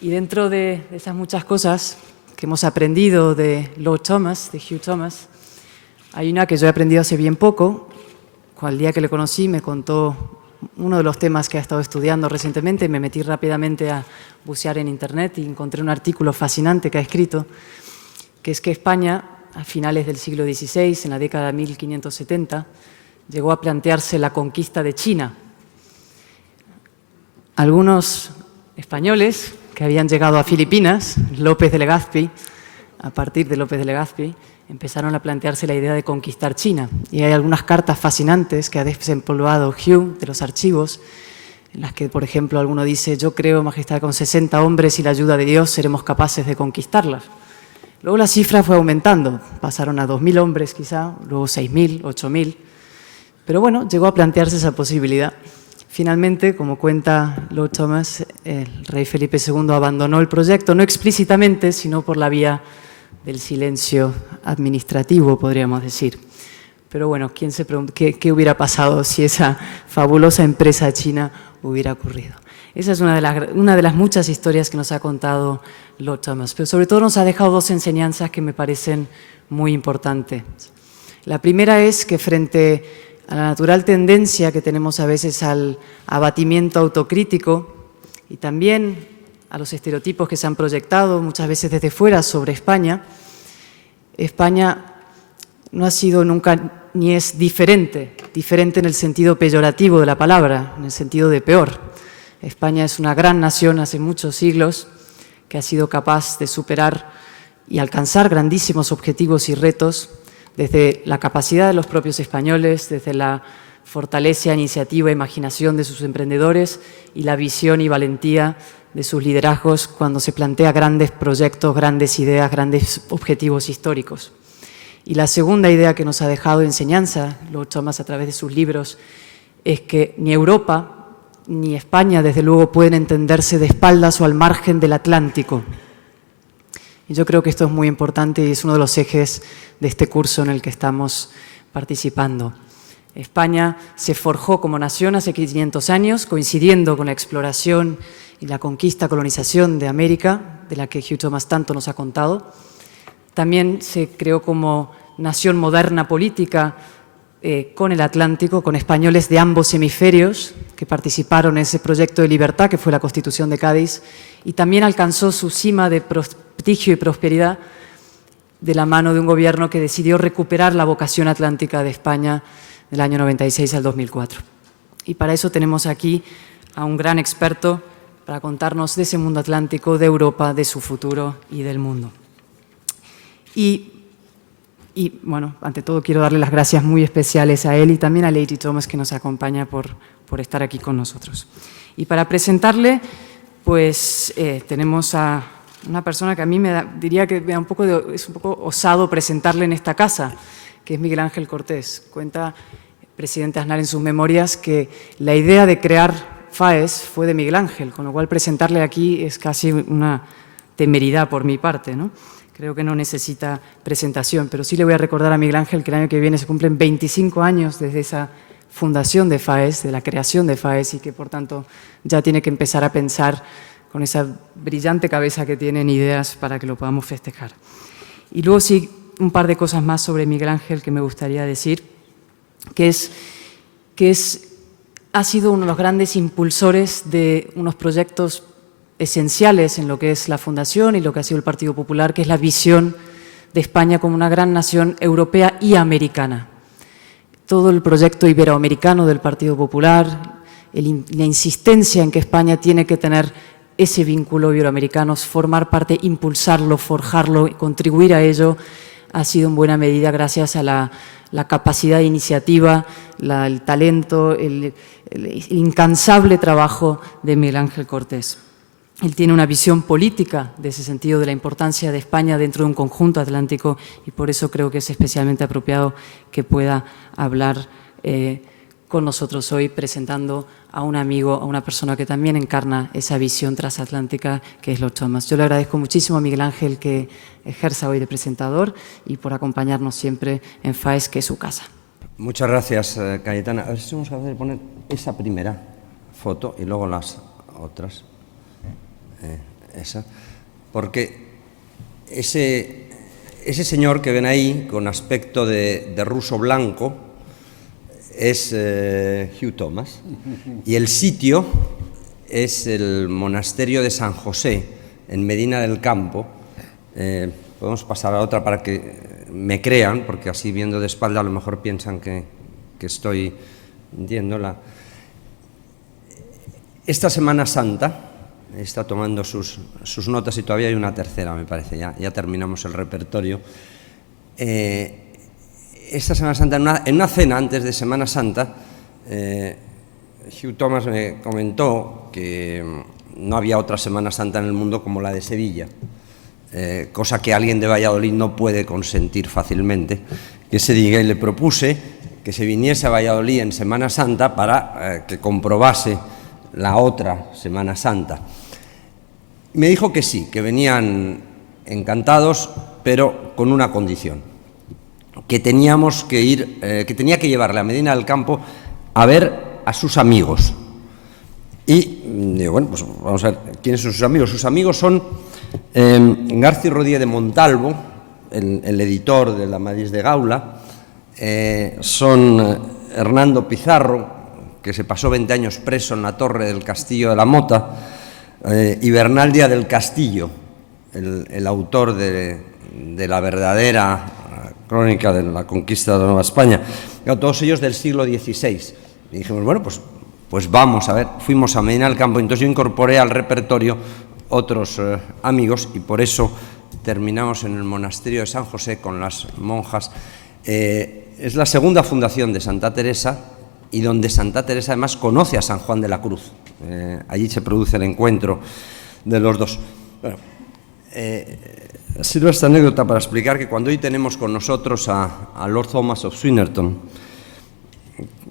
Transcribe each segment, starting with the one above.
Y dentro de esas muchas cosas que hemos aprendido de Lord Thomas, de Hugh Thomas, hay una que yo he aprendido hace bien poco. El día que le conocí me contó uno de los temas que ha estado estudiando recientemente. Me metí rápidamente a bucear en internet y encontré un artículo fascinante que ha escrito, que es que España, a finales del siglo XVI, en la década de 1570, llegó a plantearse la conquista de China. Algunos españoles que habían llegado a Filipinas, López de Legazpi, a partir de López de Legazpi, empezaron a plantearse la idea de conquistar China. Y hay algunas cartas fascinantes que ha desempolvado Hugh de los archivos, en las que, por ejemplo, alguno dice: yo creo, Majestad, con 60 hombres y la ayuda de Dios seremos capaces de conquistarlas. Luego la cifra fue aumentando, pasaron a 2.000 hombres quizá, luego 6.000, 8.000, pero bueno, llegó a plantearse esa posibilidad. Finalmente, como cuenta Lord Thomas, el rey Felipe II abandonó el proyecto, no explícitamente, sino por la vía del silencio administrativo, podríamos decir. Pero bueno, ¿quién se pregunta qué hubiera pasado si esa fabulosa empresa china hubiera ocurrido? Esa es una de las muchas historias que nos ha contado Lord Thomas, pero sobre todo nos ha dejado dos enseñanzas que me parecen muy importantes. La primera es que frente a la natural tendencia que tenemos a veces al abatimiento autocrítico y también a los estereotipos que se han proyectado muchas veces desde fuera sobre España, España no ha sido nunca ni es diferente en el sentido peyorativo de la palabra, en el sentido de peor. España es una gran nación hace muchos siglos que ha sido capaz de superar y alcanzar grandísimos objetivos y retos desde la capacidad de los propios españoles, desde la fortaleza, iniciativa e imaginación de sus emprendedores y la visión y valentía de sus liderazgos cuando se plantea grandes proyectos, grandes ideas, grandes objetivos históricos. Y la segunda idea que nos ha dejado enseñanza Lord Thomas a través de sus libros es que ni Europa ni España, desde luego, pueden entenderse de espaldas o al margen del Atlántico. Y yo creo que esto es muy importante y es uno de los ejes de este curso en el que estamos participando. España se forjó como nación hace 500 años, coincidiendo con la exploración y la conquista, colonización de América, de la que Hugh Thomas tanto nos ha contado. También se creó como nación moderna política con el Atlántico, con españoles de ambos hemisferios que participaron en ese proyecto de libertad que fue la Constitución de Cádiz, y también alcanzó su cima de prestigio y prosperidad de la mano de un gobierno que decidió recuperar la vocación atlántica de España del año 96 al 2004. Y para eso tenemos aquí a un gran experto para contarnos de ese mundo atlántico, de Europa, de su futuro y del mundo. Y bueno, ante todo quiero darle las gracias muy especiales a él y también a Lady Thomas, que nos acompaña por estar aquí con nosotros. Y para presentarle, pues tenemos a una persona que a mí diría que es un poco osado presentarle en esta casa, que es Miguel Ángel Cortés. Cuenta el presidente Aznar en sus memorias que la idea de crear FAES fue de Miguel Ángel, con lo cual presentarle aquí es casi una temeridad por mi parte, ¿no? Creo que no necesita presentación, pero sí le voy a recordar a Miguel Ángel que el año que viene se cumplen 25 años desde esa fundación de FAES, de la creación de FAES, y que por tanto ya tiene que empezar a pensar con esa brillante cabeza que tiene en ideas para que lo podamos festejar. Y luego sí, un par de cosas más sobre Miguel Ángel que me gustaría decir, ha sido uno de los grandes impulsores de unos proyectos esenciales en lo que es la Fundación y lo que ha sido el Partido Popular, que es la visión de España como una gran nación europea y americana. Todo el proyecto iberoamericano del Partido Popular, la insistencia en que España tiene que tener ese vínculo iberoamericano, formar parte, impulsarlo, forjarlo, contribuir a ello, ha sido en buena medida gracias a la capacidad de iniciativa, el talento, el incansable trabajo de Miguel Ángel Cortés. Él tiene una visión política de ese sentido, de la importancia de España dentro de un conjunto atlántico, y por eso creo que es especialmente apropiado que pueda hablar con nosotros hoy, presentando a un amigo, a una persona que también encarna esa visión transatlántica, que es Lord Thomas. Yo le agradezco muchísimo a Miguel Ángel que ejerza hoy de presentador y por acompañarnos siempre en FAES, que es su casa. Muchas gracias, Cayetana. A ver si somos capaces de poner esa primera foto y luego las otras. esa, porque ese señor que ven ahí, con aspecto de ruso blanco, es Hugh Thomas, y el sitio es el monasterio de San José, en Medina del Campo. Podemos pasar a otra para que me crean, porque así viendo de espalda a lo mejor piensan que estoy mintiéndola. Esta Semana Santa, está tomando sus notas y todavía hay una tercera, me parece, ya terminamos el repertorio. Esta Semana Santa, en una cena antes de Semana Santa, Hugh Thomas me comentó que no había otra Semana Santa en el mundo como la de Sevilla, cosa que alguien de Valladolid no puede consentir fácilmente que se diga, y le propuse que se viniese a Valladolid en Semana Santa para que comprobase la otra Semana Santa. Me dijo que sí, que venían encantados, pero con una condición, que teníamos que ir, que tenía que llevarle a Medina del Campo a ver a sus amigos. Y digo, bueno, pues vamos a ver quiénes son sus amigos. Sus amigos son Garci Rodríguez de Montalvo, el editor de La Madrid de Gaula, son Hernando Pizarro, que se pasó 20 años preso en la torre del Castillo de la Mota, y Bernal Díaz del Castillo, el autor de la verdadera crónica de la conquista de la Nueva España, todos ellos del siglo XVI. Y dijimos, bueno, pues vamos a ver, fuimos a Medina del Campo, entonces yo incorporé al repertorio otros amigos y por eso terminamos en el monasterio de San José con las monjas. Es la segunda fundación de Santa Teresa y donde Santa Teresa además conoce a San Juan de la Cruz. Allí se produce el encuentro de los dos. Bueno, sirve esta anécdota para explicar que cuando hoy tenemos con nosotros a Lord Thomas of Swinnerton,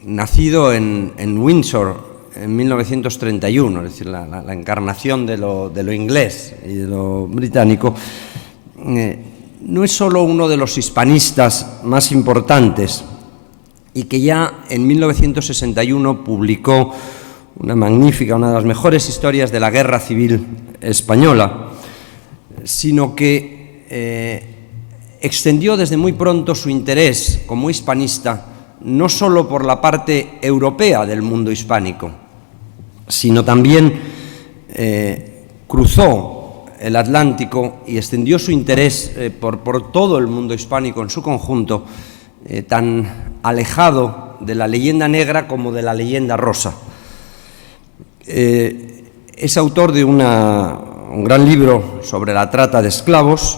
nacido en Windsor en 1931, es decir, la encarnación de lo inglés y de lo británico, no es solo uno de los hispanistas más importantes y que ya en 1961 publicó una magnífica, una de las mejores historias de la Guerra Civil Española, sino que extendió desde muy pronto su interés como hispanista no solo por la parte europea del mundo hispánico, sino también cruzó el Atlántico y extendió su interés por todo el mundo hispánico en su conjunto, tan alejado de la leyenda negra como de la leyenda rosa. Es autor de un gran libro sobre la trata de esclavos,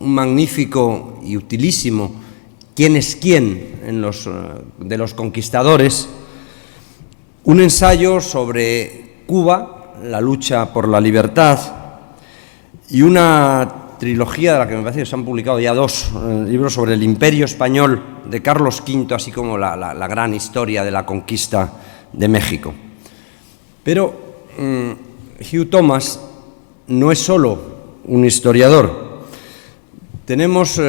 un magnífico y utilísimo ¿Quién es quién? De los conquistadores, un ensayo sobre Cuba, la lucha por la libertad, y una trilogía de la que me parece que se han publicado ya dos libros sobre el Imperio Español de Carlos V, así como la gran historia de la conquista de México. Pero Hugh Thomas no es solo un historiador. Tenemos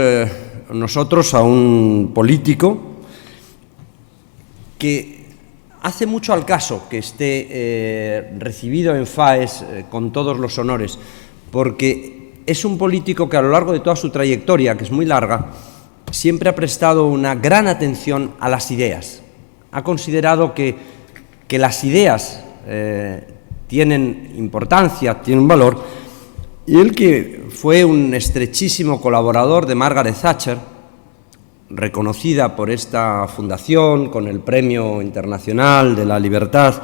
nosotros a un político que hace mucho al caso que esté recibido en FAES con todos los honores, porque es un político que a lo largo de toda su trayectoria, que es muy larga, siempre ha prestado una gran atención a las ideas. Ha considerado que las ideas tienen importancia, tienen valor, y él, que fue un estrechísimo colaborador de Margaret Thatcher, reconocida por esta fundación con el Premio Internacional de la Libertad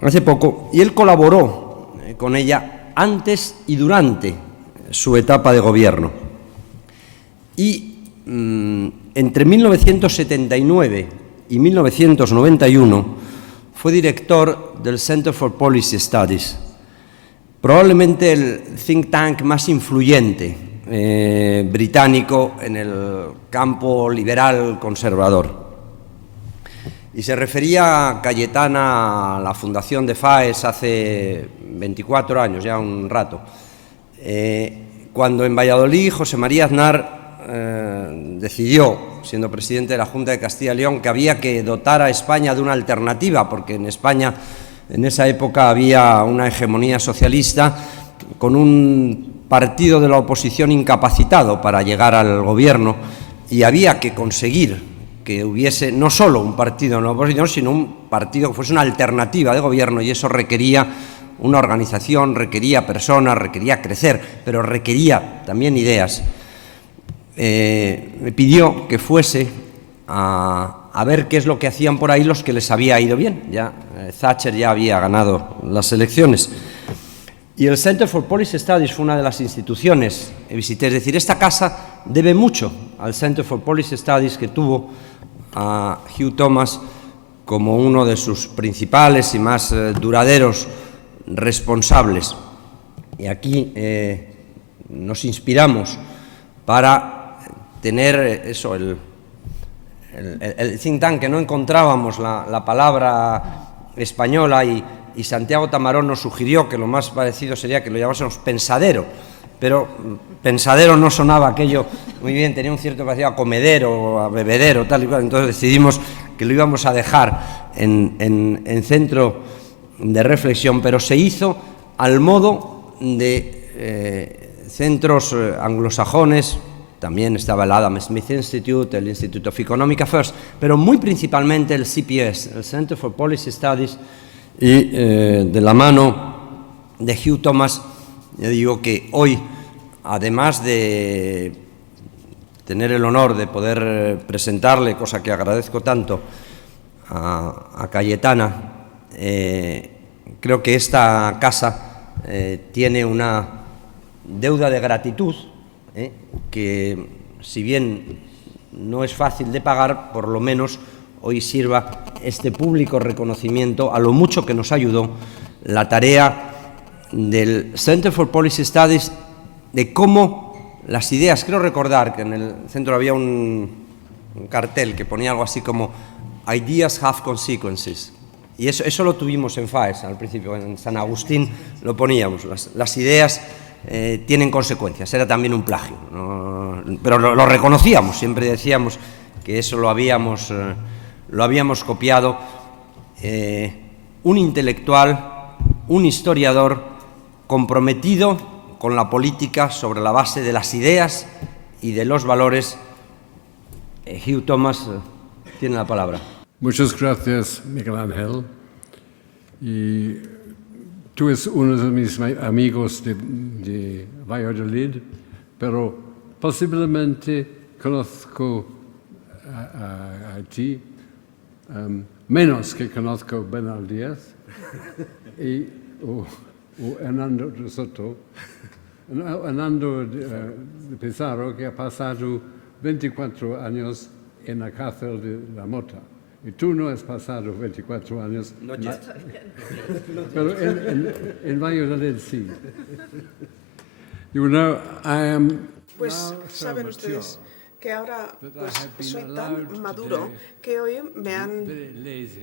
hace poco, y él colaboró con ella antes y durante su etapa de gobierno. Y entre 1979 y 1991 fue director del Center for Policy Studies, probablemente el think tank más influyente británico en el campo liberal conservador. Y se refería a Cayetana, a la fundación de FAES, hace 24 años, ya un rato, cuando en Valladolid José María Aznar decidió, siendo presidente de la Junta de Castilla y León, que había que dotar a España de una alternativa, porque en España en esa época había una hegemonía socialista con un partido de la oposición incapacitado para llegar al gobierno, y había que conseguir que hubiese no solo un partido en la oposición, sino un partido que fuese una alternativa de gobierno, y eso requería una organización, requería personas, requería crecer, pero requería también ideas. Me pidió que fuese a ver qué es lo que hacían por ahí los que les había ido bien. Thatcher ya había ganado las elecciones. Y el Center for Policy Studies fue una de las instituciones que visité. Es decir, esta casa debe mucho al Center for Policy Studies, que tuvo a Hugh Thomas como uno de sus principales y más duraderos responsables. Y aquí nos inspiramos para tener eso, el think tank, que no encontrábamos la palabra española, y Santiago Tamarón nos sugirió que lo más parecido sería que lo llamásemos pensadero, pero pensadero no sonaba aquello muy bien, tenía un cierto parecido a comedero, a bebedero, tal y cual. Entonces decidimos que lo íbamos a dejar en centro de reflexión, pero se hizo al modo de centros anglosajones. También estaba el Adam Smith Institute, el Institute of Economic Affairs, pero muy principalmente el CPS, el Center for Policy Studies, y de la mano de Hugh Thomas. Yo digo que hoy, además de tener el honor de poder presentarle, cosa que agradezco tanto, a Cayetana, creo que esta casa tiene una deuda de gratitud, que, si bien no es fácil de pagar, por lo menos hoy sirva este público reconocimiento a lo mucho que nos ayudó la tarea del Center for Policy Studies, de cómo las ideas. Creo recordar que en el centro había un cartel que ponía algo así como "Ideas have consequences", y eso lo tuvimos en FAES al principio, en San Agustín lo poníamos, las ideas tienen consecuencias. Era también un plagio, ¿no? Pero lo reconocíamos, siempre decíamos que eso lo habíamos copiado. Un intelectual, un historiador comprometido con la política sobre la base de las ideas y de los valores. Hugh Thomas tiene la palabra. Muchas gracias, Miguel Ángel. Y tú eres uno de mis amigos de Valladolid, pero posiblemente conozco a ti menos que conozco a Bernal Díaz o Hernando de Soto. Hernando de Pizarro, que ha pasado 24 años en la cárcel de La Mota. Y tú no has pasado 24 años. No, pero en Valladolid sí. You know, I am. Pues saben ustedes que ahora soy tan maduro que hoy me han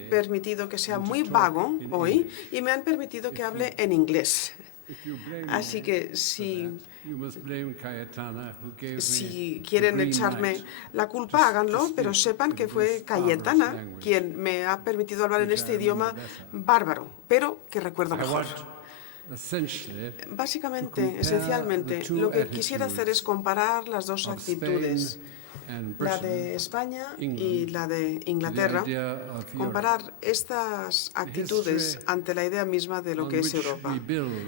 permitido que sea muy vago hoy, y me han permitido que hable en inglés. Así que si quieren echarme la culpa, háganlo, pero sepan que fue Cayetana quien me ha permitido hablar en este idioma bárbaro, pero que recuerdo mejor. Básicamente, esencialmente, lo que quisiera hacer es comparar las dos actitudes, la de España y la de Inglaterra, comparar estas actitudes ante la idea misma de lo que es Europa.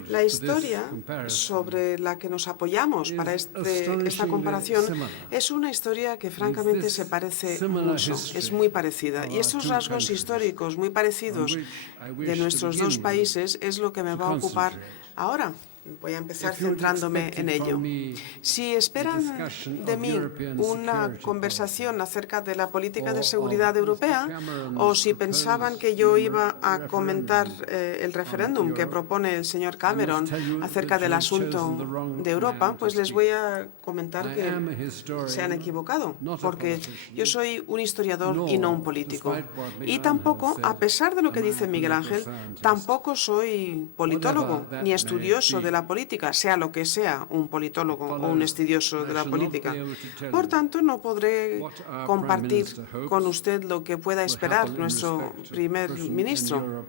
La historia sobre la que nos apoyamos para esta comparación es una historia que francamente se parece mucho, es muy parecida. Y estos rasgos históricos muy parecidos de nuestros dos países es lo que me va a ocupar ahora. Voy a empezar centrándome en ello. Si esperan de mí una conversación acerca de la política de seguridad europea, o si pensaban que yo iba a comentar el referéndum que propone el señor Cameron acerca del asunto de Europa, pues les voy a comentar que se han equivocado, porque yo soy un historiador y no un político. Y tampoco, a pesar de lo que dice Miguel Ángel, tampoco soy politólogo ni estudioso de la la política, sea lo que sea, un politólogo o un estudioso de la política. Por tanto, no podré compartir con usted lo que pueda esperar nuestro primer ministro.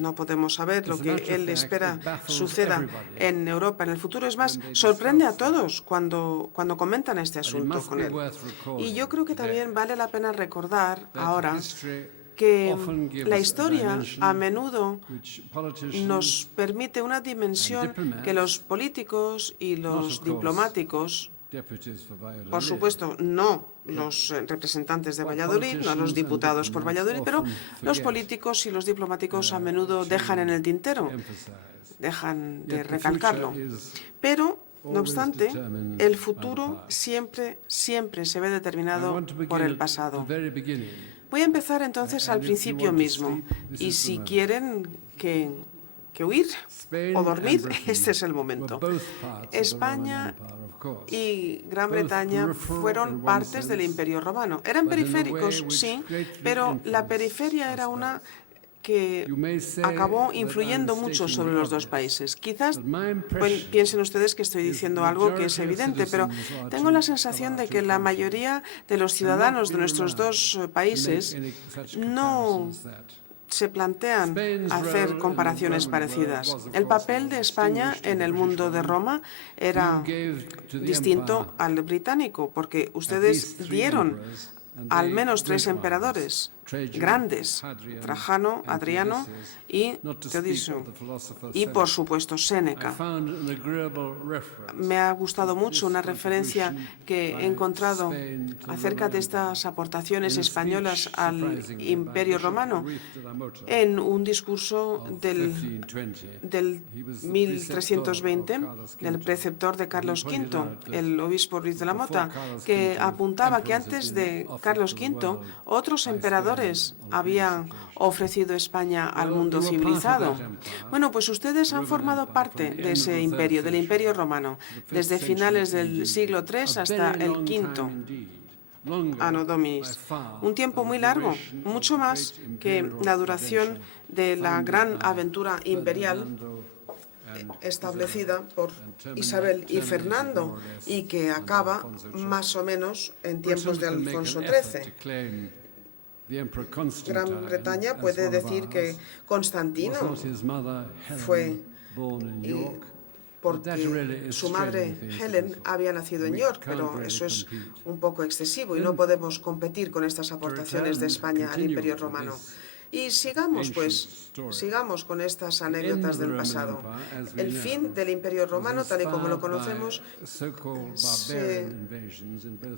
No podemos saber lo que él espera suceda en Europa en el futuro. Es más, sorprende a todos cuando comentan este asunto con él. Y yo creo que también vale la pena recordar ahora que la historia a menudo nos permite una dimensión que los políticos y los diplomáticos, por supuesto, no los representantes de Valladolid, no los diputados por Valladolid, pero los políticos y los diplomáticos a menudo dejan en el tintero, dejan de recalcarlo. Pero, no obstante, el futuro siempre se ve determinado por el pasado. Voy a empezar entonces al principio mismo, y si quieren que huir o dormir, este es el momento. España y Gran Bretaña fueron partes del Imperio Romano. Eran periféricos, sí, pero la periferia era una que acabó influyendo mucho sobre los dos países. Quizás piensen ustedes que estoy diciendo algo que es evidente, pero tengo la sensación de que la mayoría de los ciudadanos de nuestros dos países no se plantean hacer comparaciones parecidas. El papel de España en el mundo de Roma era distinto al británico, porque ustedes dieron al menos 3 emperadores grandes, Trajano, Adriano y Teodiso, y por supuesto Séneca. Me ha gustado mucho una referencia que he encontrado acerca de estas aportaciones españolas al Imperio Romano en un discurso del 1320 del preceptor de Carlos V, el obispo Ruiz de la Mota, que apuntaba que antes de Carlos V otros emperadores habían ofrecido España al mundo civilizado. Bueno, pues ustedes han formado parte de ese imperio, del Imperio Romano, desde finales del siglo III hasta el V. Anno Domini. Un tiempo muy largo, mucho más que la duración de la gran aventura imperial establecida por Isabel y Fernando y que acaba más o menos en tiempos de Alfonso XIII. Gran Bretaña puede decir que Constantino fue porque su madre Helen había nacido en York, pero eso es un poco excesivo y no podemos competir con estas aportaciones de España al Imperio Romano. Y sigamos con estas anécdotas del pasado. El fin del Imperio Romano, tal y como lo conocemos,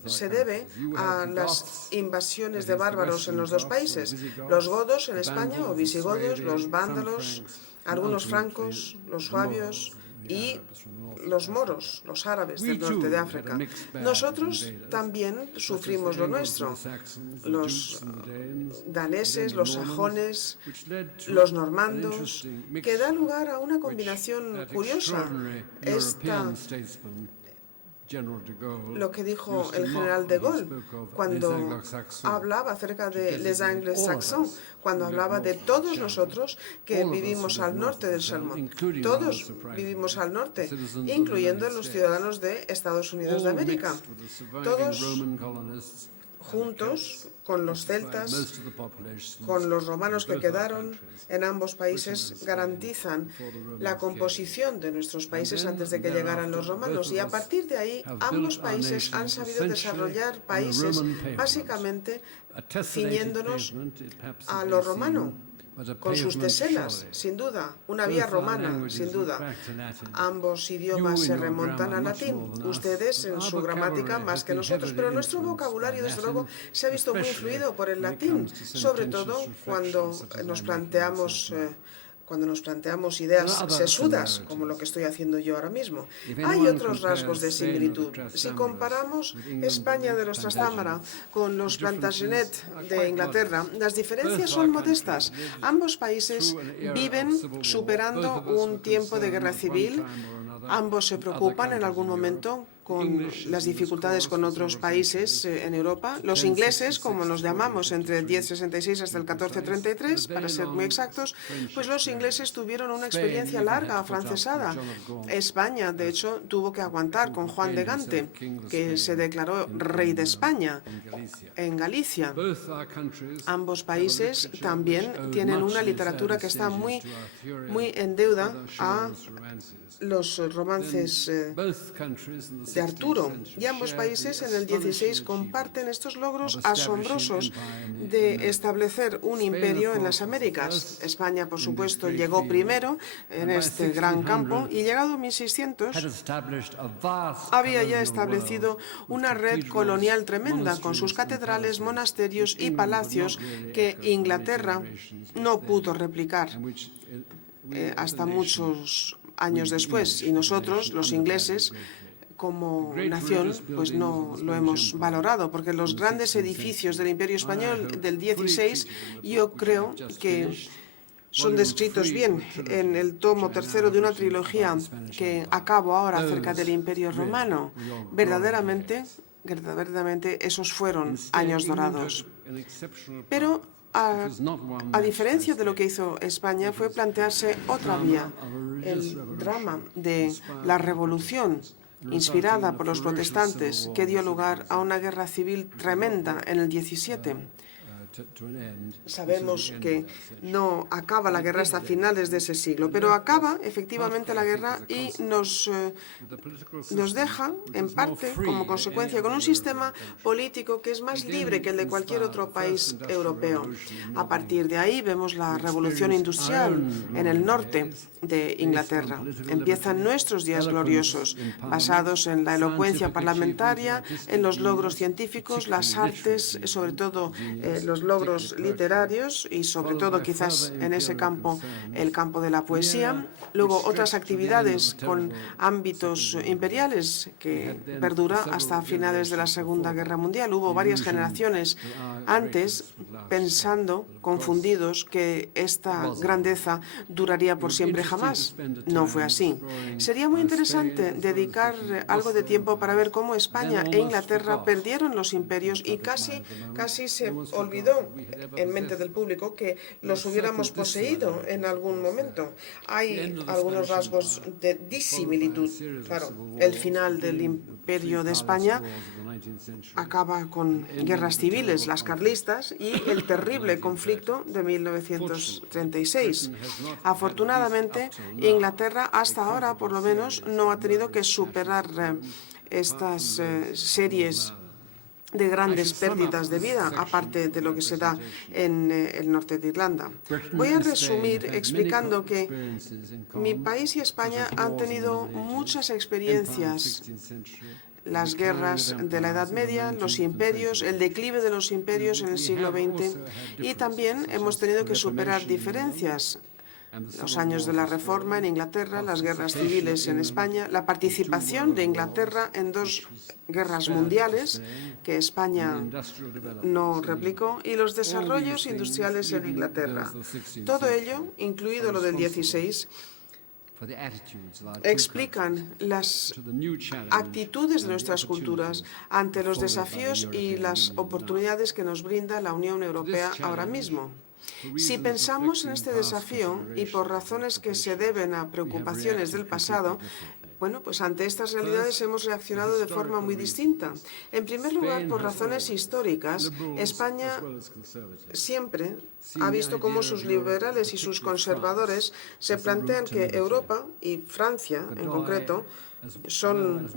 se debe a las invasiones de bárbaros en los dos países. Los godos en España, o visigodos, los vándalos, algunos francos, los suabios y los moros, los árabes del norte de África. Nosotros también sufrimos lo nuestro. Los daneses, los sajones, los normandos, que da lugar a una combinación curiosa. Lo que dijo el general de Gaulle cuando hablaba acerca de les Anglo-Saxons, cuando hablaba de todos nosotros que vivimos al norte del Charmont. Todos vivimos al norte, incluyendo los ciudadanos de Estados Unidos de América. Todos juntos con los celtas, con los romanos que quedaron en ambos países, garantizan la composición de nuestros países antes de que llegaran los romanos. Y a partir de ahí, ambos países han sabido desarrollar países básicamente ciñéndonos a lo romano, con sus teselas, sin duda, una vía romana, sin duda. Ambos idiomas se remontan al latín, ustedes en su gramática más que nosotros, pero nuestro vocabulario, desde luego, se ha visto muy influido por el latín, sobre todo cuando nos planteamos ideas sesudas, como lo que estoy haciendo yo ahora mismo. Hay otros rasgos de similitud. Si comparamos España de los Trastámara con los Plantagenet de Inglaterra, las diferencias son modestas. Ambos países viven superando un tiempo de guerra civil. Ambos se preocupan en algún momento con las dificultades con otros países en Europa. Los ingleses, como los llamamos, entre el 1066 hasta el 1433, para ser muy exactos, pues los ingleses tuvieron una experiencia larga afrancesada. España, de hecho, tuvo que aguantar con Juan de Gante, que se declaró rey de España en Galicia. Ambos países también tienen una literatura que está muy en deuda a los romances de Arturo, y ambos países en el 16 comparten estos logros asombrosos de establecer un imperio en las Américas. España, por supuesto, llegó primero en este gran campo y llegado a 1600 había ya establecido una red colonial tremenda con sus catedrales, monasterios y palacios que Inglaterra no pudo replicar hasta muchos años después, y nosotros, los ingleses, como nación, pues no lo hemos valorado, porque los grandes edificios del Imperio Español del 16 yo creo que son descritos bien en el tomo tercero de una trilogía que acabo ahora acerca del Imperio Romano. Verdaderamente esos fueron años dorados. Pero a diferencia de lo que hizo España, fue plantearse otra vía, el drama de la revolución inspirada por los protestantes, que dio lugar a una guerra civil tremenda en el 17. Sabemos que no acaba la guerra hasta finales de ese siglo, pero acaba efectivamente la guerra y nos deja, en parte, como consecuencia, con un sistema político que es más libre que el de cualquier otro país europeo. A partir de ahí vemos la revolución industrial en el norte de Inglaterra. Empiezan nuestros días gloriosos, basados en la elocuencia parlamentaria, en los logros científicos, las artes, sobre todo los logros literarios y sobre todo quizás en ese campo, el campo de la poesía. Luego otras actividades con ámbitos imperiales que perdura hasta finales de la Segunda Guerra Mundial. Hubo varias generaciones antes pensando, confundidos, que esta grandeza duraría por siempre jamás. No fue así. Sería muy interesante dedicar algo de tiempo para ver cómo España e Inglaterra perdieron los imperios y casi se olvidó en mente del público que los hubiéramos poseído en algún momento. Hay algunos rasgos de disimilitud. Claro, el final del Imperio de España acaba con guerras civiles, las carlistas, y el terrible conflicto de 1936. Afortunadamente, Inglaterra hasta ahora, por lo menos, no ha tenido que superar estas series de grandes pérdidas de vida, aparte de lo que se da en el norte de Irlanda. Voy a resumir explicando que mi país y España han tenido muchas experiencias. Las guerras de la Edad Media, los imperios, el declive de los imperios en el siglo XX, y también hemos tenido que superar diferencias. Los años de la Reforma en Inglaterra, las guerras civiles en España, la participación de Inglaterra en dos guerras mundiales que España no replicó y los desarrollos industriales en Inglaterra. Todo ello, incluido lo del 16, explican las actitudes de nuestras culturas ante los desafíos y las oportunidades que nos brinda la Unión Europea ahora mismo. Si pensamos en este desafío y por razones que se deben a preocupaciones del pasado, bueno, pues ante estas realidades hemos reaccionado de forma muy distinta. En primer lugar, por razones históricas, España siempre ha visto cómo sus liberales y sus conservadores se plantean que Europa, y Francia en concreto, son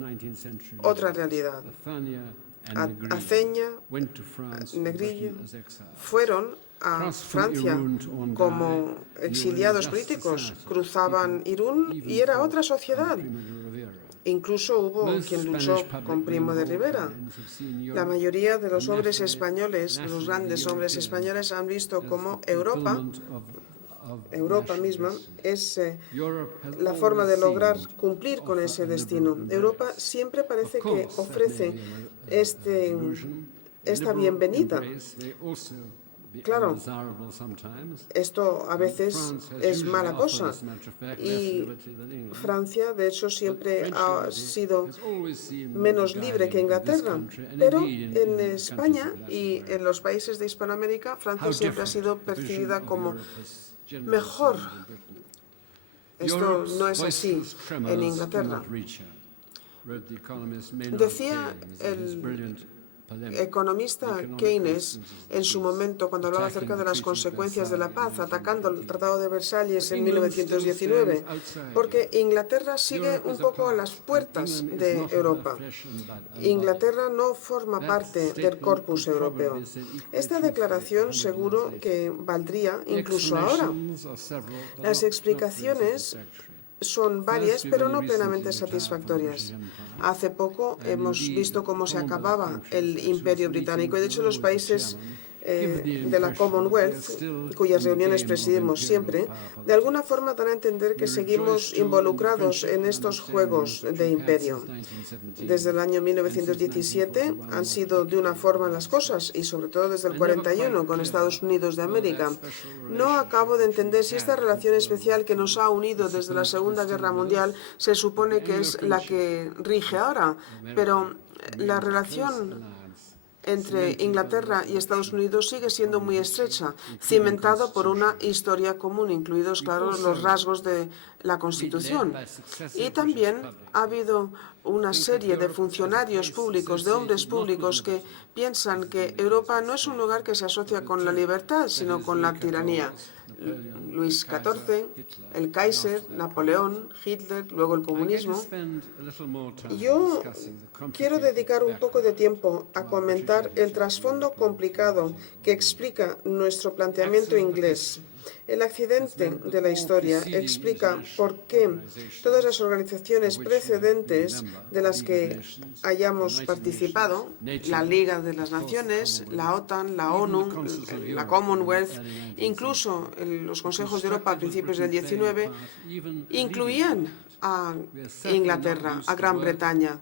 otra realidad. Aceña, Negrillo fueron a Francia como exiliados políticos, cruzaban Irún y era otra sociedad. Incluso hubo quien luchó con Primo de Rivera. La mayoría de los hombres españoles, los grandes hombres españoles, han visto cómo Europa misma es la forma de lograr cumplir con ese destino. Europa siempre parece que ofrece esta bienvenida. Claro, esto a veces es mala cosa y Francia, de hecho, siempre ha sido menos libre que Inglaterra, pero en España y en los países de Hispanoamérica, Francia siempre ha sido percibida como mejor. Esto no es así en Inglaterra. Decía el economista Keynes en su momento cuando hablaba acerca de las consecuencias de la paz, atacando el Tratado de Versalles en 1919, porque Inglaterra sigue un poco a las puertas de Europa. Inglaterra no forma parte del corpus europeo. Esta declaración seguro que valdría incluso ahora. Las explicaciones son varias, pero no plenamente satisfactorias. Hace poco hemos visto cómo se acababa el Imperio Británico y, de hecho, los países de la Commonwealth, cuyas reuniones presidimos siempre, de alguna forma dan a entender que seguimos involucrados en estos juegos de imperio. Desde el año 1917 han sido de una forma las cosas, y sobre todo desde el 41 con Estados Unidos de América. No acabo de entender si esta relación especial que nos ha unido desde la Segunda Guerra Mundial se supone que es la que rige ahora, pero la relación entre Inglaterra y Estados Unidos sigue siendo muy estrecha, cimentado por una historia común, incluidos, claro, los rasgos de la Constitución. Y también ha habido una serie de funcionarios públicos, de hombres públicos, que piensan que Europa no es un lugar que se asocia con la libertad, sino con la tiranía. Luis XIV, el Kaiser, Napoleón, Hitler, luego el comunismo. Yo quiero dedicar un poco de tiempo a comentar el trasfondo complicado que explica nuestro planteamiento inglés. El accidente de la historia explica por qué todas las organizaciones precedentes de las que hayamos participado, la Liga de las Naciones, la OTAN, la ONU, la Commonwealth, incluso los Consejos de Europa a principios del 19, incluían a Inglaterra, a Gran Bretaña.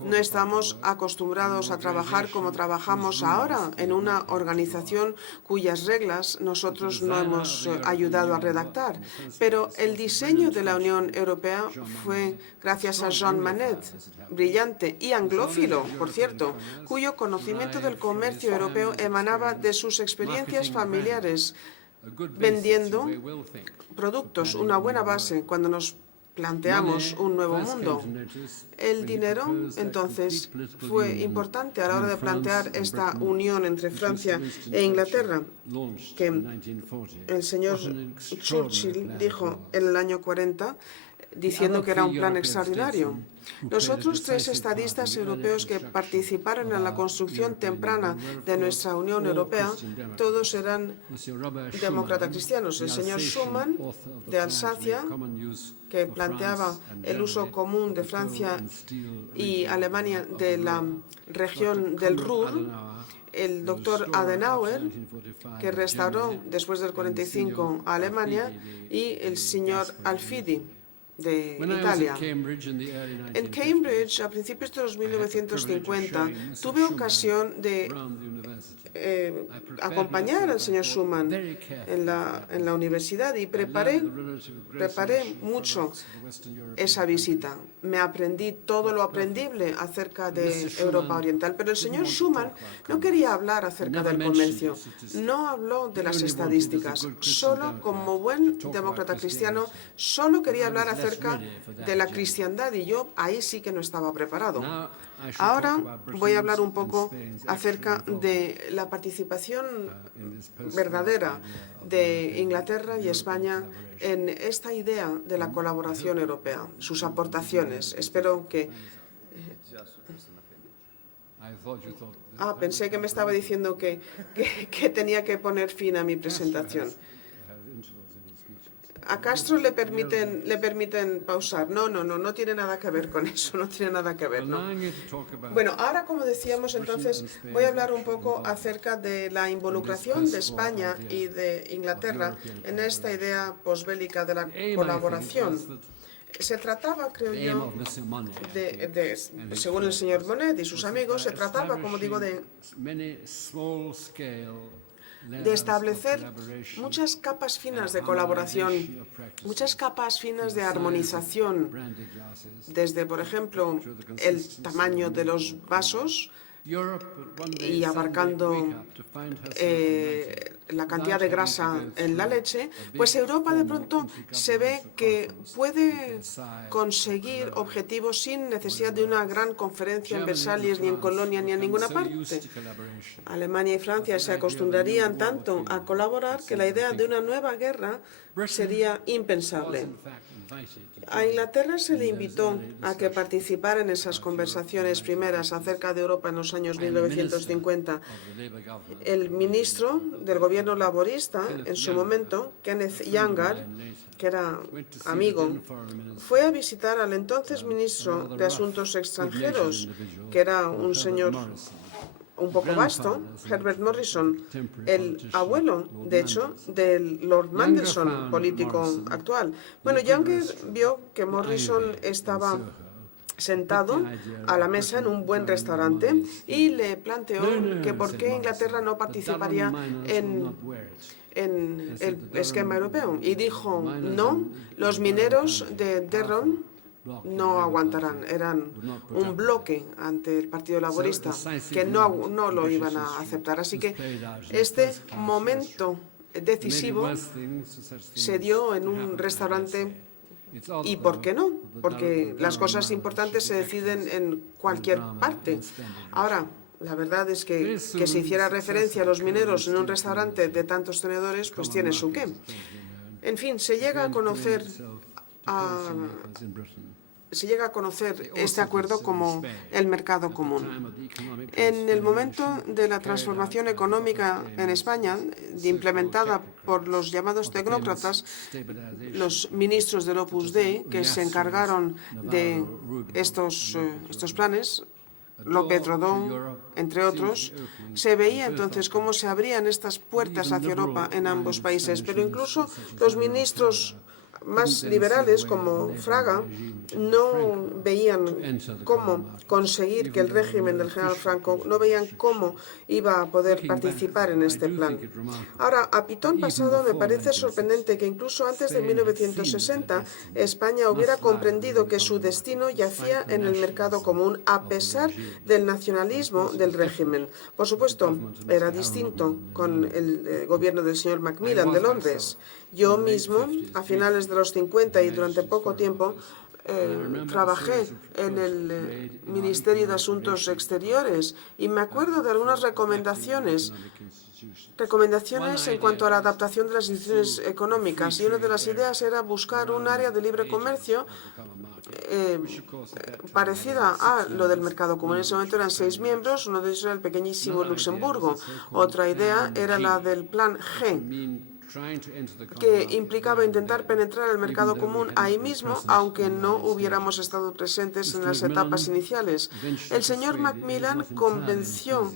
No estamos acostumbrados a trabajar como trabajamos ahora, en una organización cuyas reglas nosotros no hemos ayudado a redactar. Pero el diseño de la Unión Europea fue gracias a Jean Monnet, brillante y anglófilo, por cierto, cuyo conocimiento del comercio europeo emanaba de sus experiencias familiares, vendiendo productos, una buena base cuando nos planteamos un nuevo mundo. El dinero, entonces, fue importante a la hora de plantear esta unión entre Francia e Inglaterra, que el señor Churchill dijo en el año 40, diciendo que era un plan extraordinario. Los otros tres estadistas europeos que participaron en la construcción temprana de nuestra Unión Europea, todos eran demócratas cristianos. El señor Schuman, de Alsacia, que planteaba el uso común de Francia y Alemania de la región del Ruhr, el doctor Adenauer, que restauró después del 45 a Alemania, y el señor Alfidi, de Italia. En Cambridge, a principios de los 1950, tuve ocasión de acompañar al señor Schuman en la universidad y preparé mucho esa visita. Me aprendí todo lo aprendible acerca de Europa Oriental, pero el señor Schuman no quería hablar acerca del comercio, no habló de las estadísticas, solo como buen demócrata cristiano, solo quería hablar acerca de la cristiandad y yo ahí sí que no estaba preparado. Ahora voy a hablar un poco acerca de la participación verdadera de Inglaterra y España en esta idea de la colaboración europea, sus aportaciones. Espero que... pensé que me estaba diciendo que tenía que poner fin a mi presentación. A Castro le permiten pausar. No tiene nada que ver con eso, no tiene nada que ver, no. Bueno, ahora, como decíamos, entonces, voy a hablar un poco acerca de la involucración de España y de Inglaterra en esta idea posbélica de la colaboración. Se trataba, creo yo, según el señor Monnet y sus amigos, se trataba, como digo, de de establecer muchas capas finas de colaboración, muchas capas finas de armonización, desde, por ejemplo, el tamaño de los vasos y abarcando la cantidad de grasa en la leche, pues Europa de pronto se ve que puede conseguir objetivos sin necesidad de una gran conferencia en Versalles, ni en Colonia, ni en ninguna parte. Alemania y Francia se acostumbrarían tanto a colaborar que la idea de una nueva guerra sería impensable. A Inglaterra se le invitó a que participara en esas conversaciones primeras acerca de Europa en los años 1950. El ministro del gobierno laborista, en su momento, Kenneth Younger, que era amigo, fue a visitar al entonces ministro de Asuntos Extranjeros, que era un señor un poco vasto, Herbert Morrison, el abuelo, de hecho, del Lord Mandelson, político actual. Bueno, Younger vio que Morrison estaba sentado a la mesa en un buen restaurante y le planteó que por qué Inglaterra no participaría en el esquema europeo. Y dijo, no, los mineros de Derron no aguantarán, eran un bloque ante el Partido Laborista que no lo iban a aceptar. Así que este momento decisivo se dio en un restaurante. ¿Y por qué no? Porque las cosas importantes se deciden en cualquier parte. Ahora, la verdad es que se hiciera referencia a los mineros en un restaurante de tantos tenedores, pues tiene su qué. En fin, se llega a conocer este acuerdo como el mercado común. En el momento de la transformación económica en España, implementada por los llamados tecnócratas, los ministros del Opus Dei, que se encargaron de estos planes, López Rodó, entre otros, se veía entonces cómo se abrían estas puertas hacia Europa en ambos países. Pero incluso los ministros más liberales, como Fraga, no veían cómo conseguir que el régimen del general Franco, no veían cómo iba a poder participar en este plan. Ahora, a pitón pasado, me parece sorprendente que incluso antes de 1960 España hubiera comprendido que su destino yacía en el mercado común, a pesar del nacionalismo del régimen. Por supuesto, era distinto con el gobierno del señor Macmillan de Londres. Yo mismo, a finales de los 50 y durante poco tiempo, trabajé en el Ministerio de Asuntos Exteriores y me acuerdo de algunas recomendaciones en cuanto a la adaptación de las instituciones económicas. Y una de las ideas era buscar un área de libre comercio parecida a lo del mercado común. En ese momento eran 6 miembros, uno de ellos era el pequeñísimo Luxemburgo. Otra idea era la del Plan G, que implicaba intentar penetrar el mercado común ahí mismo, aunque no hubiéramos estado presentes en las etapas iniciales. El señor Macmillan convenció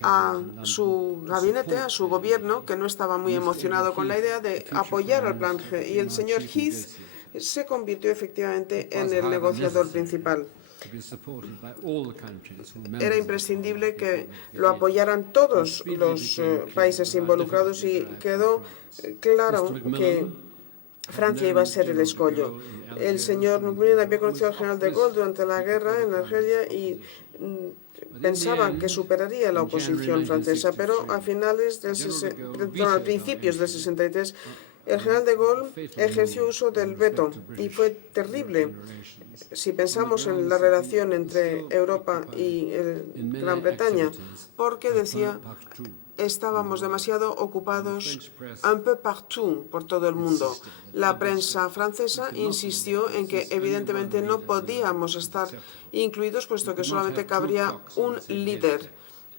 a su gabinete, a su gobierno, que no estaba muy emocionado con la idea de apoyar al Plan G, y el señor Heath se convirtió efectivamente en el negociador principal. Era imprescindible que lo apoyaran todos los países involucrados y quedó claro que Francia iba a ser el escollo. El señor Macmillan había conocido al general de Gaulle durante la guerra en Argelia y pensaba que superaría la oposición francesa, pero a principios del 63 el general de Gaulle ejerció uso del veto y fue terrible. Si pensamos en la relación entre Europa y Gran Bretaña, porque decía, estábamos demasiado ocupados un peu partout, por todo el mundo. La prensa francesa insistió en que evidentemente no podíamos estar incluidos, puesto que solamente cabría un líder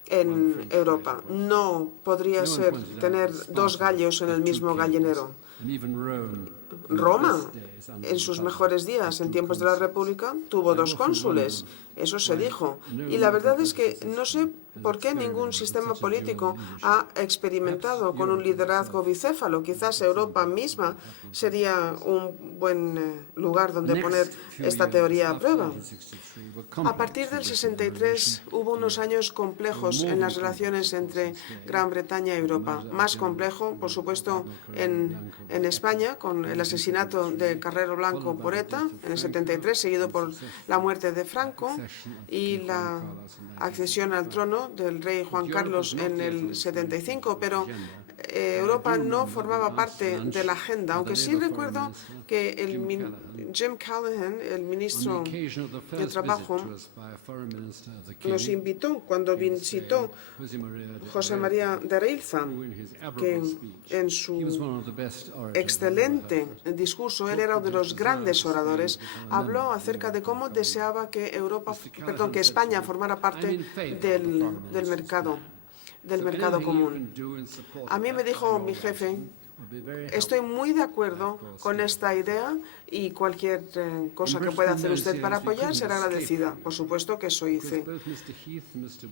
en Europa. No podría ser tener 2 gallos en el mismo gallinero. Roma, en sus mejores días, en tiempos de la República, tuvo 2 cónsules, Eso se dijo. Y la verdad es que no sé por qué ningún sistema político ha experimentado con un liderazgo bicéfalo. Quizás Europa misma sería un buen lugar donde poner esta teoría a prueba. A partir del 63 hubo unos años complejos en las relaciones entre Gran Bretaña y Europa. Más complejo, por supuesto, en España, con el asesinato de Carrero Blanco por ETA en el 73, seguido por la muerte de Franco y la accesión al trono del rey Juan Carlos en el 75, pero Europa no formaba parte de la agenda, aunque sí recuerdo que Jim Callaghan, el ministro de Trabajo, nos invitó cuando visitó José María de Reilza, que en su excelente discurso, él era uno de los grandes oradores, habló acerca de cómo deseaba que España formara parte del mercado común. A mí me dijo mi jefe: estoy muy de acuerdo con esta idea y cualquier cosa que pueda hacer usted para apoyar será agradecida. Por supuesto que eso hice.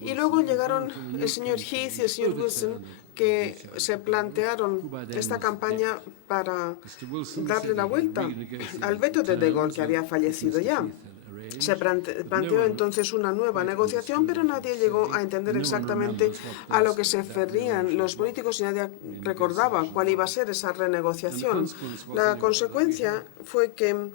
Y luego llegaron el señor Heath y el señor Wilson, que se plantearon esta campaña para darle la vuelta al veto de Gaulle, que había fallecido ya. Se planteó entonces una nueva negociación, pero nadie llegó a entender exactamente a lo que se referían los políticos y nadie recordaba cuál iba a ser esa renegociación. La consecuencia fue que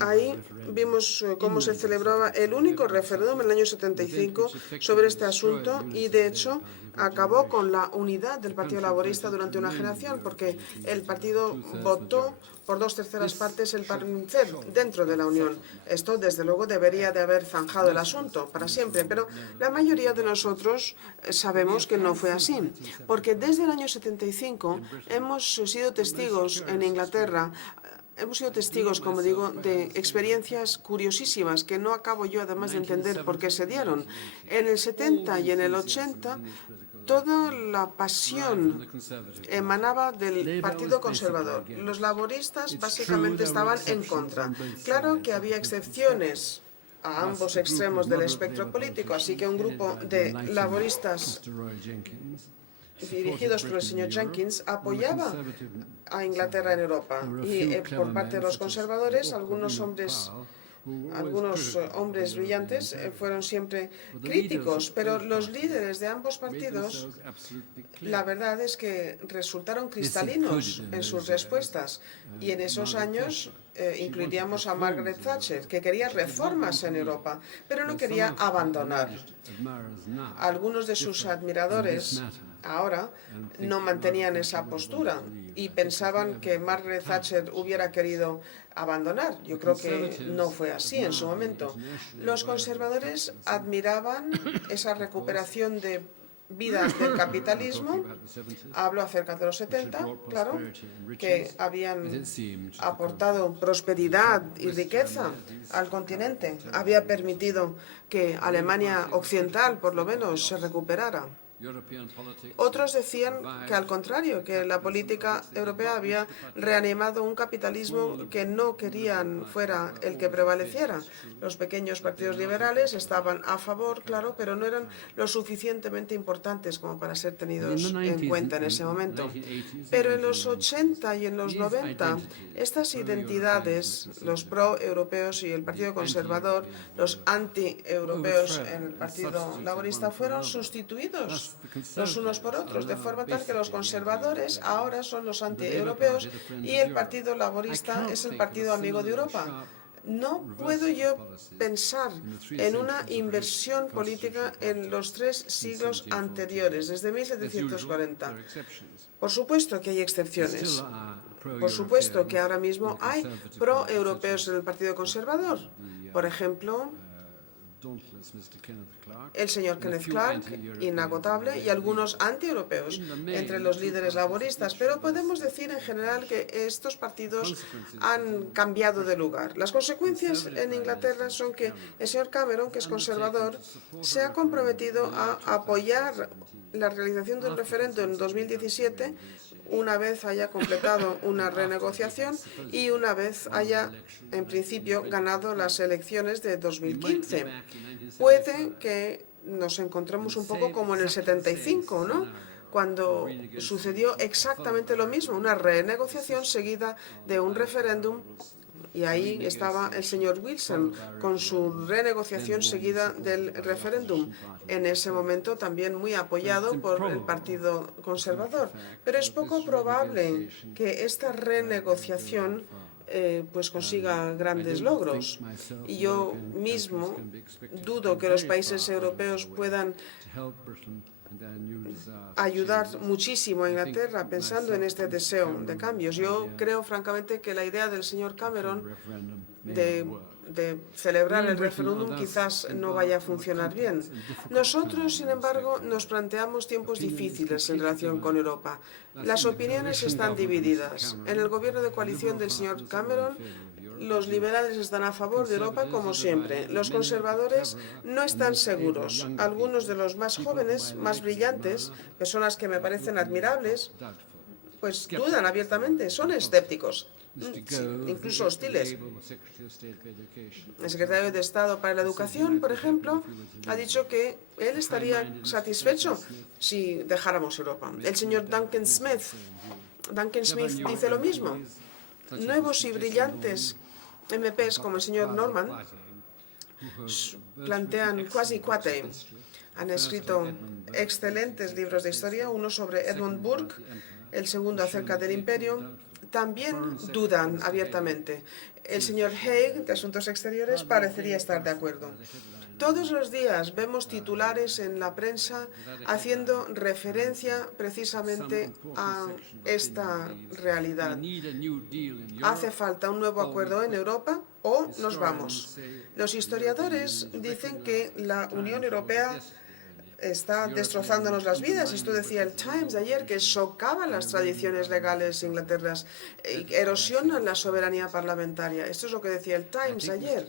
ahí vimos cómo se celebraba el único referéndum en el año 75 sobre este asunto y, de hecho, acabó con la unidad del Partido Laborista durante una generación, porque el partido votó por 2/3 partes el permanecer dentro de la Unión. Esto, desde luego, debería de haber zanjado el asunto para siempre, pero la mayoría de nosotros sabemos que no fue así, porque desde el año 75 hemos sido testigos en Inglaterra. Hemos sido testigos, como digo, de experiencias curiosísimas que no acabo yo, además, de entender por qué se dieron. En el 70 y en el 80, toda la pasión emanaba del Partido Conservador. Los laboristas básicamente estaban en contra. Claro que había excepciones a ambos extremos del espectro político, así que un grupo de laboristas dirigidos por el señor Jenkins apoyaba a Inglaterra en Europa, y por parte de los conservadores algunos hombres brillantes fueron siempre críticos, pero los líderes de ambos partidos, la verdad es que resultaron cristalinos en sus respuestas, y en esos años incluiríamos a Margaret Thatcher, que quería reformas en Europa, pero no quería abandonar. Algunos de sus admiradores ahora no mantenían esa postura y pensaban que Margaret Thatcher hubiera querido abandonar. Yo creo que no fue así en su momento. Los conservadores admiraban esa recuperación de vida del capitalismo. Hablo acerca de los 70, claro, que habían aportado prosperidad y riqueza al continente. Había permitido que Alemania Occidental, por lo menos, se recuperara. Otros decían que, al contrario, que la política europea había reanimado un capitalismo que no querían fuera el que prevaleciera. Los pequeños partidos liberales estaban a favor, claro, pero no eran lo suficientemente importantes como para ser tenidos en cuenta en ese momento. Pero en los 80 y en los 90, estas identidades, los pro-europeos y el Partido Conservador, los anti-europeos en el Partido Laborista, fueron sustituidos los unos por otros, de forma tal que los conservadores ahora son los anti-europeos y el Partido Laborista es el partido amigo de Europa. No puedo yo pensar en una inversión política en los 3 siglos anteriores, desde 1740. Por supuesto que hay excepciones. Por supuesto que ahora mismo hay pro-europeos en el Partido Conservador. Por ejemplo, el señor Kenneth Clark, inagotable, y algunos anti-europeos entre los líderes laboristas, pero podemos decir en general que estos partidos han cambiado de lugar. Las consecuencias en Inglaterra son que el señor Cameron, que es conservador, se ha comprometido a apoyar la realización del referendo en 2017, una vez haya completado una renegociación y una vez haya, en principio, ganado las elecciones de 2015. Puede que nos encontremos un poco como en el 75, ¿no?, cuando sucedió exactamente lo mismo, una renegociación seguida de un referéndum. Y ahí estaba el señor Wilson con su renegociación seguida del referéndum, en ese momento también muy apoyado por el Partido Conservador. Pero es poco probable que esta renegociación pues consiga grandes logros. Y yo mismo dudo que los países europeos puedan ayudar muchísimo a Inglaterra pensando en este deseo de cambios. Yo creo francamente que la idea del señor Cameron de celebrar el referéndum quizás no vaya a funcionar bien. Nosotros, sin embargo, nos planteamos tiempos difíciles en relación con Europa. Las opiniones están divididas. En el gobierno de coalición del señor Cameron, los liberales están a favor de Europa como siempre. Los conservadores no están seguros. Algunos de los más jóvenes, más brillantes, personas que me parecen admirables, pues dudan abiertamente, son escépticos, incluso hostiles. El secretario de Estado para la Educación, por ejemplo, ha dicho que él estaría satisfecho si dejáramos Europa. El señor Duncan Smith dice lo mismo. Nuevos y brillantes MPs como el señor Norman plantean quasi quate. Han escrito excelentes libros de historia, uno sobre Edmund Burke, el segundo acerca del imperio. También dudan abiertamente. El señor Hague, de Asuntos Exteriores, parecería estar de acuerdo. Todos los días vemos titulares en la prensa haciendo referencia precisamente a esta realidad. Hace falta un nuevo acuerdo en Europa o nos vamos. Los historiadores dicen que la Unión Europea está destrozándonos las vidas. Esto decía el Times ayer, que socavan las tradiciones legales inglaterras, erosionan la soberanía parlamentaria. Esto es lo que decía el Times ayer.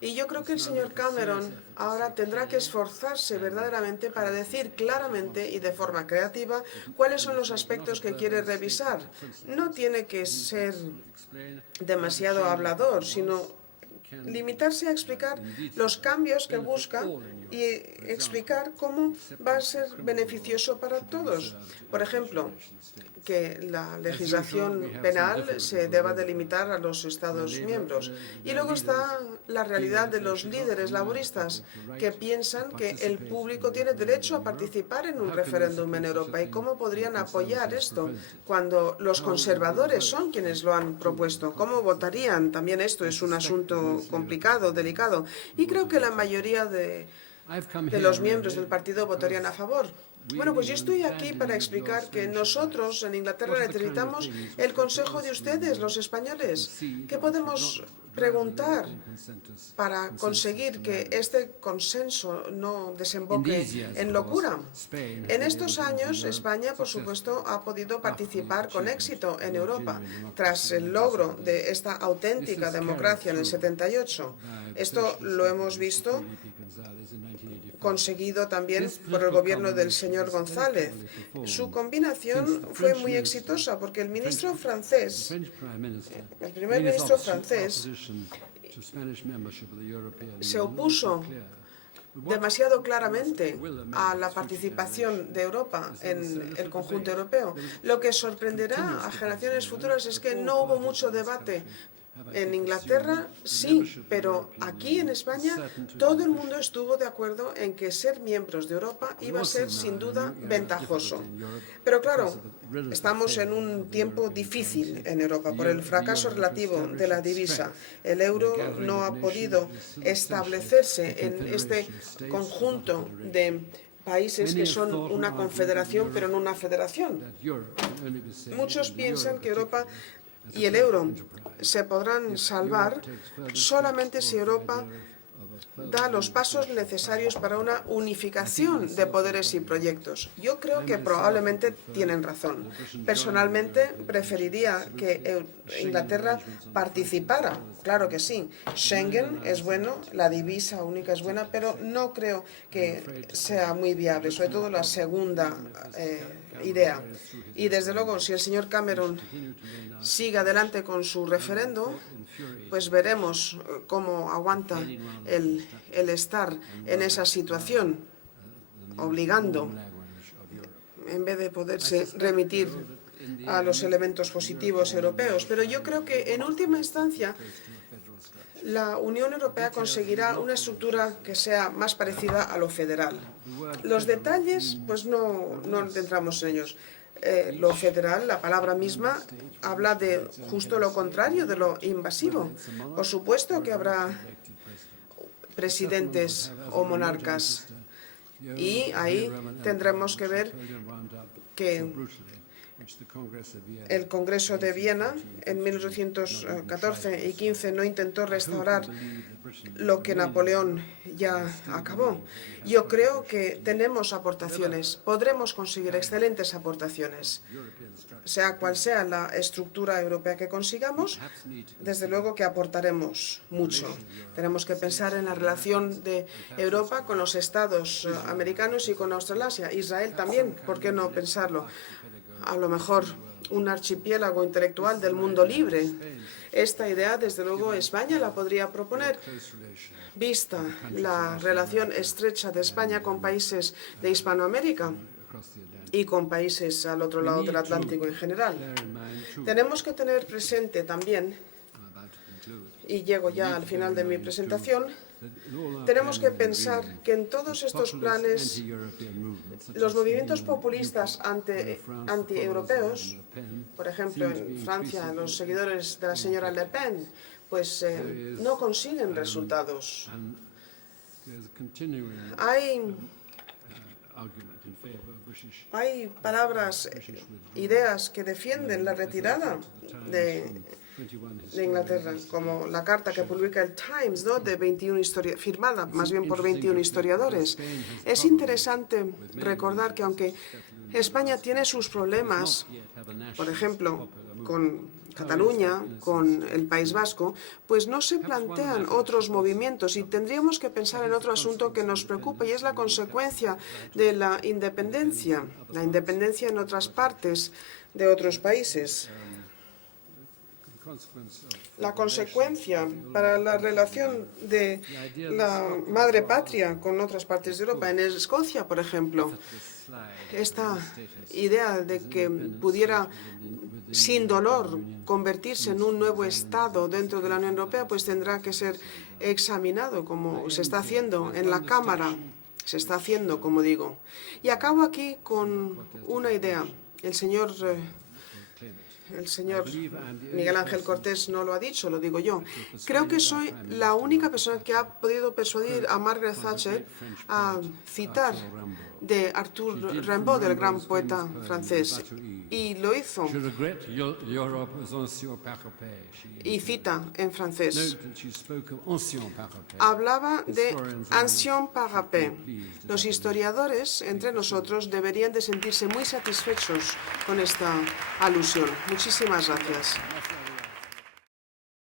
Y yo creo que el señor Cameron ahora tendrá que esforzarse verdaderamente para decir claramente y de forma creativa cuáles son los aspectos que quiere revisar. No tiene que ser demasiado hablador, sino limitarse a explicar los cambios que busca y explicar cómo va a ser beneficioso para todos. Por ejemplo, que la legislación penal se deba delimitar a los Estados miembros. Y luego está la realidad de los líderes laboristas que piensan que el público tiene derecho a participar en un referéndum en Europa. ¿Y cómo podrían apoyar esto cuando los conservadores son quienes lo han propuesto? ¿Cómo votarían? También esto es un asunto complicado, delicado. Y creo que la mayoría de los miembros del partido votarían a favor. Bueno, pues yo estoy aquí para explicar que nosotros en Inglaterra necesitamos el consejo de ustedes, los españoles. ¿Qué podemos preguntar para conseguir que este consenso no desemboque en locura? En estos años, España, por supuesto, ha podido participar con éxito en Europa tras el logro de esta auténtica democracia en el 78. Esto lo hemos visto conseguido también por el gobierno del señor González. Su combinación fue muy exitosa porque el ministro francés, el primer ministro francés, se opuso demasiado claramente a la participación de Europa en el conjunto europeo. Lo que sorprenderá a generaciones futuras es que no hubo mucho debate. En Inglaterra sí, pero aquí en España todo el mundo estuvo de acuerdo en que ser miembros de Europa iba a ser sin duda ventajoso. Pero claro, estamos en un tiempo difícil en Europa por el fracaso relativo de la divisa. El euro no ha podido establecerse en este conjunto de países que son una confederación pero no una federación. Muchos piensan que Europa y el euro se podrán salvar solamente si Europa da los pasos necesarios para una unificación de poderes y proyectos. Yo creo que probablemente tienen razón. Personalmente, preferiría que Inglaterra participara. Claro que sí. Schengen es bueno, la divisa única es buena, pero no creo que sea muy viable, sobre todo la segunda idea. Y desde luego, si el señor Cameron sigue adelante con su referendo, pues veremos cómo aguanta el estar en esa situación, obligando, en vez de poderse remitir a los elementos positivos europeos. Pero yo creo que, en última instancia, la Unión Europea conseguirá una estructura que sea más parecida a lo federal. Los detalles, pues no entramos en ellos. Lo federal, la palabra misma, habla de justo lo contrario, de lo invasivo. Por supuesto que habrá presidentes o monarcas, y ahí tendremos que ver que el Congreso de Viena en 1814 y 15 no intentó restaurar lo que Napoleón ya acabó. Yo creo que tenemos aportaciones, podremos conseguir excelentes aportaciones. Sea cual sea la estructura europea que consigamos, desde luego que aportaremos mucho. Tenemos que pensar en la relación de Europa con los Estados americanos y con Australasia. Israel también, ¿por qué no pensarlo? A lo mejor un archipiélago intelectual del mundo libre. Esta idea, desde luego, España la podría proponer, vista la relación estrecha de España con países de Hispanoamérica y con países al otro lado del Atlántico en general. Tenemos que tener presente también, y llego ya al final de mi presentación, tenemos que pensar que en todos estos planes los movimientos populistas anti-europeos, por ejemplo en Francia los seguidores de la señora Le Pen, pues no consiguen resultados. Hay palabras, ideas que defienden la retirada de Inglaterra, como la carta que publica el Times, ¿no?, de 21 firmada más bien por 21 historiadores. Es interesante recordar que aunque España tiene sus problemas, por ejemplo, con Cataluña, con el País Vasco, pues no se plantean otros movimientos, y tendríamos que pensar en otro asunto que nos preocupa, y es la consecuencia de la independencia en otras partes de otros países. La consecuencia para la relación de la madre patria con otras partes de Europa. En Escocia, por ejemplo, esta idea de que pudiera, sin dolor, convertirse en un nuevo Estado dentro de la Unión Europea, pues tendrá que ser examinado, como se está haciendo en la Cámara. Se está haciendo, como digo. Y acabo aquí con una idea. El señor Miguel Ángel Cortés no lo ha dicho, lo digo yo. Creo que soy la única persona que ha podido persuadir a Margaret Thatcher a citar de Arthur Rimbaud, del gran poeta francés. Y lo hizo. Y cita en francés. Hablaba de ancien parapet. Los historiadores, entre nosotros, deberían de sentirse muy satisfechos con esta alusión. Muchísimas gracias.